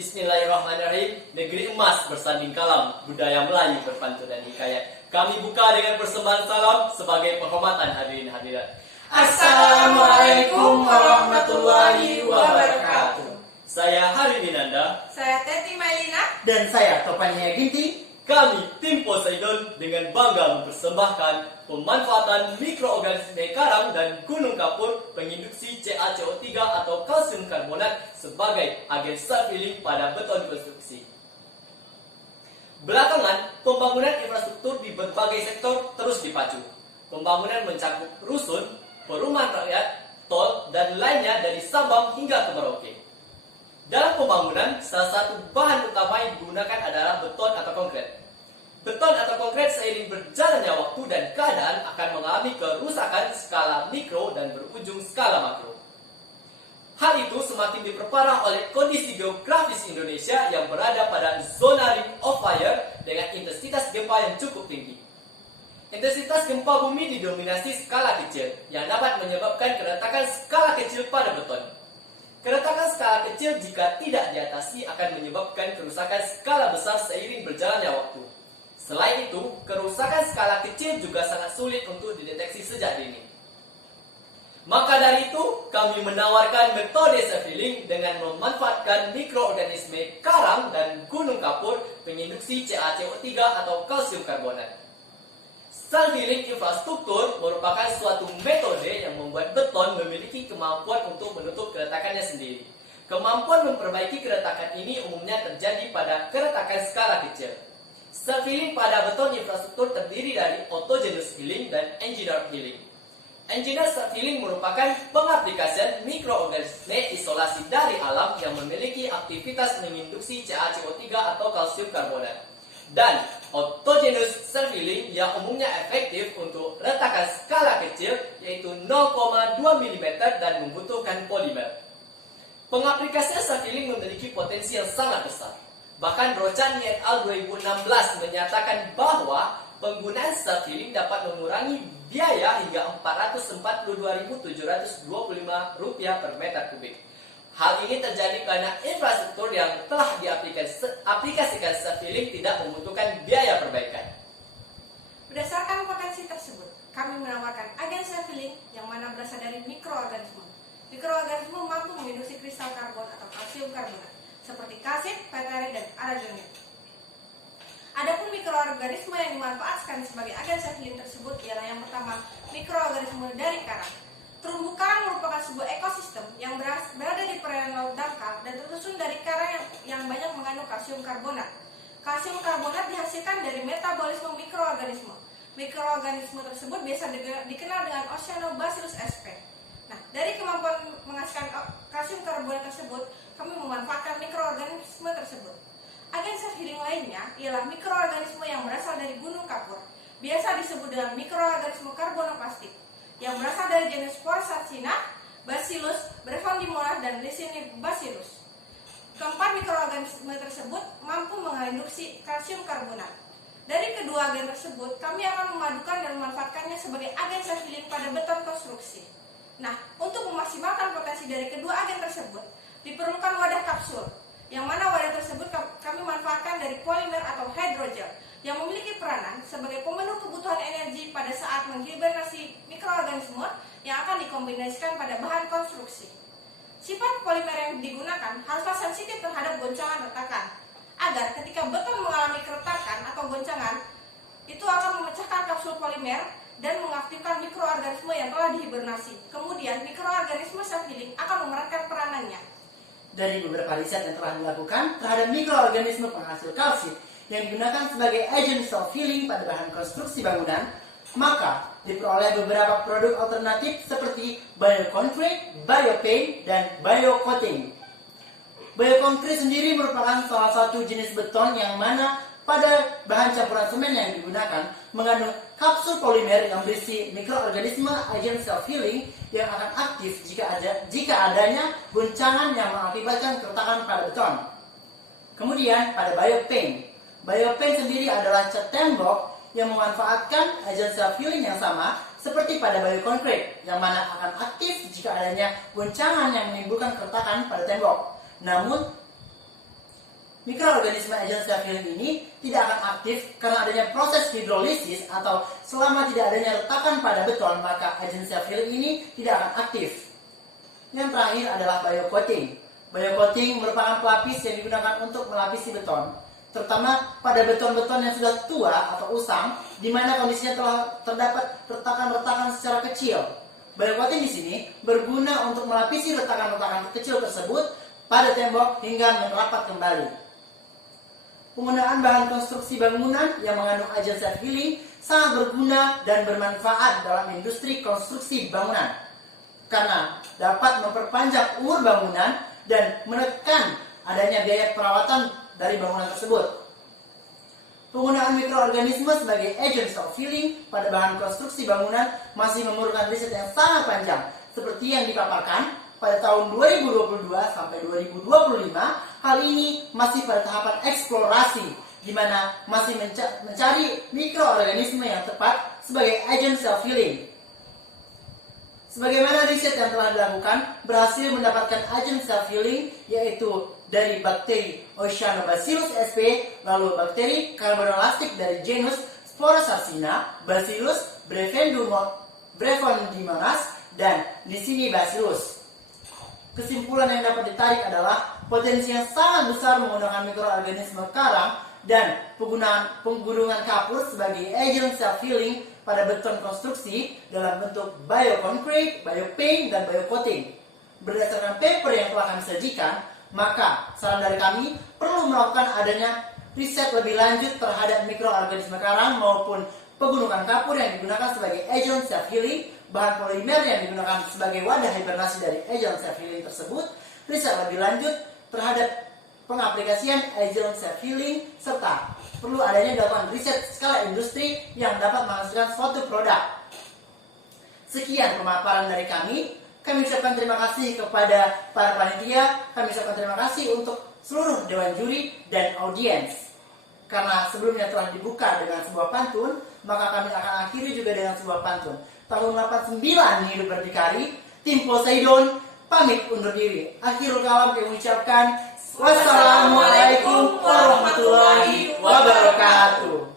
Bismillahirrahmanirrahim. Negeri emas bersanding kalam, budaya Melayu berpantun dan hikayat. Kami buka dengan persembahan salam sebagai penghormatan hadirin hadirat. Assalamualaikum warahmatullahi wabarakatuh. Saya Hari Minanda. Saya Teti Mailina. Dan saya Topania Ginti. Kami tim Poseidon dengan bangga mempersembahkan pemanfaatan mikroorganisme karang dan gunung kapur penginduksi CaCO3 atau kalsium karbonat sebagai agen self-healing pada beton konstruksi. Belakangan, pembangunan infrastruktur di berbagai sektor terus dipacu. Pembangunan mencakup rusun, perumahan rakyat, tol, dan lainnya dari Sabang hingga ke Merauke. Dalam pembangunan, salah satu bahan utama yang digunakan adalah beton atau konkret. Beton atau konkret seiring berjalannya waktu dan keadaan akan mengalami kerusakan skala mikro dan berujung skala makro. Hal itu semakin diperparah oleh kondisi geografis Indonesia yang berada pada zona ring of fire dengan intensitas gempa yang cukup tinggi. Intensitas gempa bumi didominasi skala kecil yang dapat menyebabkan keretakan skala kecil pada beton. Keretakan skala kecil jika tidak diatasi akan menyebabkan kerusakan skala besar seiring berjalannya waktu. Selain itu, kerusakan skala kecil juga sangat sulit untuk dideteksi sejak dini. Maka dari itu, kami menawarkan metode self-healing dengan memanfaatkan mikroorganisme karang dan gunung kapur penginduksi CaCO3 atau kalsium karbonat. Self-healing infrastruktur merupakan suatu metode yang membuat beton memiliki kemampuan untuk menutup keretakannya sendiri. Kemampuan memperbaiki keretakan ini umumnya terjadi pada keretakan skala kecil. Self-healing pada beton infrastruktur terdiri dari autogenous healing dan engineered healing. Engineered self-healing merupakan pengaplikasian mikroorganisme isolasi dari alam yang memiliki aktivitas menginduksi CaCO3 atau kalsium karbonat. Dan autogenous self-healing yang umumnya efektif untuk retakan skala kecil yaitu 0,2 mm dan membutuhkan polimer. Pengaplikasian self-healing memiliki potensi yang sangat besar. Bahkan Rochani et al. 2016 menyatakan bahwa penggunaan self-healing dapat mengurangi biaya hingga Rp442.725 per meter kubik. Hal ini terjadi karena infrastruktur yang telah diaplikasikan self-healing tidak membutuhkan biaya perbaikan. Berdasarkan potensi tersebut, kami menawarkan agen self-healing yang mana berasal dari mikroorganisme. Mikroorganisme mampu menginduksi kristal karbon atau kalsium karbonat seperti kalsit, pterit, dan aragonit. Adapun mikroorganisme yang dimanfaatkan sebagai agen self-healing tersebut ialah yang pertama, mikroorganisme dari karang. Terumbu karang merupakan sebuah ekosistem yang berada di perairan laut dangkal dan tersusun dari karang yang banyak mengandung kalsium karbonat. Kalsium karbonat dihasilkan dari metabolisme mikroorganisme. Mikroorganisme tersebut biasa dikenal dengan Oceanobacillus sp. Nah, dari kemampuan menghasilkan kalsium karbonat tersebut, kami memanfaatkan mikroorganisme tersebut. Agen self-healing lainnya ialah mikroorganisme yang berasal dari gunung kapur, biasa disebut dengan mikroorganisme karbonoplastik, yang berasal dari jenis Porcina, Bacillus, Brevandimonas, dan Licinibacillus. Keempat mikroorganisme tersebut mampu menginduksi kalsium karbonat. Dari kedua agen tersebut, kami akan memadukan dan memanfaatkannya sebagai agen self-healing pada beton konstruksi. Nah, untuk memaksimalkan potensi dari kedua agen tersebut, diperlukan wadah kapsul, yang mana wadah tersebut kami manfaatkan dari polimer atau hydrogel, yang memiliki peranan sebagai pemenuh kebutuhan energi pada saat menghibernasi mikroorganisme yang akan dikombinasikan pada bahan konstruksi. Sifat polimer yang digunakan haruslah sensitif terhadap goncangan retakan, agar ketika beton mengalami keretakan atau goncangan, itu akan memecahkan kapsul polimer dan mengaktifkan mikroorganisme yang telah dihibernasi. Kemudian mikroorganisme self-healing akan memerankan peranannya. Dari beberapa riset yang telah dilakukan terhadap mikroorganisme penghasil kalsit yang digunakan sebagai agen self-healing pada bahan konstruksi bangunan, maka diperoleh beberapa produk alternatif seperti bioconcrete, biopaint, dan biocoating. Bioconcrete sendiri merupakan salah satu jenis beton yang mana pada bahan campuran semen yang digunakan mengandung kapsul polimer yang berisi mikroorganisme agen self-healing yang akan aktif jika adanya guncangan yang mengakibatkan keretakan pada beton. Kemudian pada biopaint sendiri adalah cat tembok yang memanfaatkan agen self-healing yang sama seperti pada bioconcrete yang mana akan aktif jika adanya guncangan yang menimbulkan keretakan pada tembok. Namun Mikroorganisme agent self healing ini tidak akan aktif karena adanya proses hidrolisis atau selama tidak adanya retakan pada beton, maka agent self healing ini tidak akan aktif. Yang terakhir adalah biocoating. Biocoating merupakan pelapis yang digunakan untuk melapisi beton, terutama pada beton-beton yang sudah tua atau usang, di mana kondisinya telah terdapat retakan-retakan secara kecil. Biocoating di sini berguna untuk melapisi retakan-retakan kecil tersebut pada tembok hingga merapat kembali. Penggunaan bahan konstruksi bangunan yang mengandung agent self healing sangat berguna dan bermanfaat dalam industri konstruksi bangunan karena dapat memperpanjang umur bangunan dan menekan adanya biaya perawatan dari bangunan tersebut. Penggunaan mikroorganisme sebagai agent self healing pada bahan konstruksi bangunan masih memerlukan riset yang sangat panjang seperti yang dipaparkan pada tahun 2022 sampai 2025. Hal ini masih pada tahapan eksplorasi, di mana masih mencari mikroorganisme yang tepat sebagai agent self healing. Sebagaimana riset yang telah dilakukan berhasil mendapatkan agent self healing, yaitu dari bakteri Oceanobacillus sp, lalu bakteri Carbonolactic dari genus Sporosarsina, Bacillus brevandimonas, dan Licinibacillus. Kesimpulan yang dapat ditarik adalah potensi yang sangat besar menggunakan mikroorganisme karang dan penggunungan kapur sebagai agent self healing pada beton konstruksi dalam bentuk bioconcrete, biopaint, dan biocoating. Berdasarkan paper yang telah kami sajikan, maka saran dari kami perlu melakukan adanya riset lebih lanjut terhadap mikroorganisme karang maupun pegunungan kapur yang digunakan sebagai agent self healing, bahan polimer yang digunakan sebagai wadah hibernasi dari agent self healing tersebut, riset lebih lanjut terhadap pengaplikasian agent self healing, serta perlu adanya dilakukan riset skala industri yang dapat menghasilkan suatu produk. Sekian pemaparan dari kami. Kami ucapkan terima kasih kepada para panitia. Kami ucapkan terima kasih untuk seluruh dewan juri dan audiens. Karena sebelumnya telah dibuka dengan sebuah pantun, maka kami akan akhiri juga dengan sebuah pantun. Tahun 89 hidup berdikari, tim Poseidon pamit undur diri. Akhirul kalam kami ucapkan wassalamualaikum warahmatullahi wabarakatuh.